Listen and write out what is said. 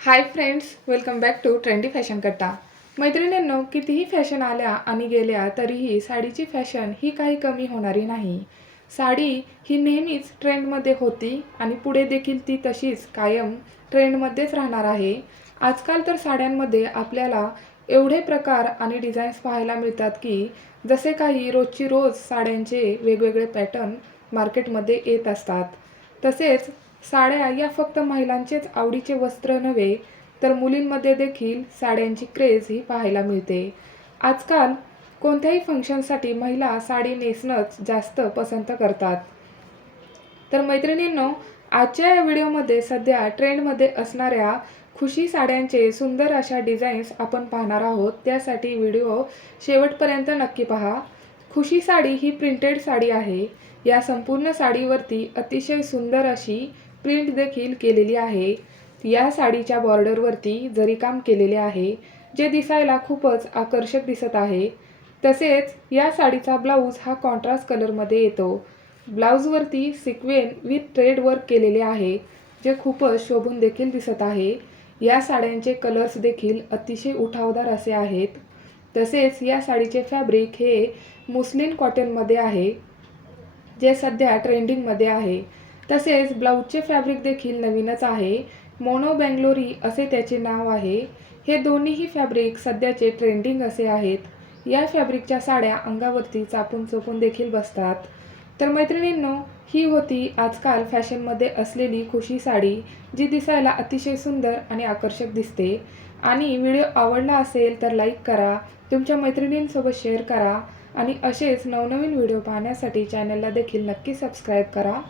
Hi friends welcome back to trendy fashion कट्टा मैत्रिणींनो कितीही फॅशन आल्या आणि गेल्या तरीही साडीची फॅशन ही काही कमी होणारी नाही. साडी ही नेहमीच ट्रेंडमध्ये होती आणि पुढे देखील ती तशीच कायम ट्रेंडमध्येच राहणार आहे. आजकाल तर साड्यांमध्ये आपल्याला एवढे प्रकार आणि डिझाईन्स पाहायला मिळतात की जसे काही रोजची रोज साड्यांचे वेगवेगळे पॅटर्न मार्केटमध्ये येत असतात. तसेच साड्या या फक्त महिलांचेच आवडीचे वस्त्र नव्हे तर मुलींमध्ये देखील साड्यांची क्रेज ही पाहायला मिळते. आजकाल कोणत्याही फंक्शनसाठी महिला साडी नेसणंच जास्त पसंत करतात. तर मैत्रिणींनो आजच्या या व्हिडिओमध्ये सध्या ट्रेंडमध्ये असणाऱ्या खुशी साड्यांचे सुंदर अशा डिझाईन्स आपण पाहणार आहोत. त्यासाठी व्हिडिओ शेवटपर्यंत नक्की पहा. खुशी साडी ही प्रिंटेड साडी आहे. या संपूर्ण साडीवरती अतिशय सुंदर अशी प्रिंट देखील केलेली आहे. या साडीच्या बॉर्डरवरती जरीकाम केलेले आहे जे दिसायला खूपच आकर्षक दिसत आहे. तसेच या साडीचा ब्लाऊज हा कॉन्ट्रास्ट कलरमध्ये येतो. ब्लाऊजवरती सिक्वेन विथ ट्रेड वर्क केलेले आहे जे खूपच शोभून देखील दिसत आहे. या साड्यांचे कलर्स देखील अतिशय उठावदार असे आहेत. तसेच या साडीचे फॅब्रिक हे मुस्लिन कॉटनमध्ये आहे जे सध्या ट्रेंडिंगमध्ये आहे. तसेच ब्लाऊजचे फॅब्रिक देखील नवीनच आहे. मोनो बेंगलोरी असे त्याचे नाव आहे. हे दोन्हीही फॅब्रिक सध्याचे ट्रेंडिंग असे आहेत. या फॅब्रिकच्या साड्या अंगावरती चापून चोपून देखील बसतात. तर मैत्रिणींनो ही होती आजकाल फॅशनमध्ये असलेली खुशी साडी जी दिसायला अतिशय सुंदर आणि आकर्षक दिसते. आणि व्हिडिओ आवडला असेल तर लाईक करा तुमच्या मैत्रिणींसोबत शेअर करा आणि असेच नवनवीन व्हिडिओ पाहण्यासाठी चॅनलला देखील नक्की सबस्क्राईब करा.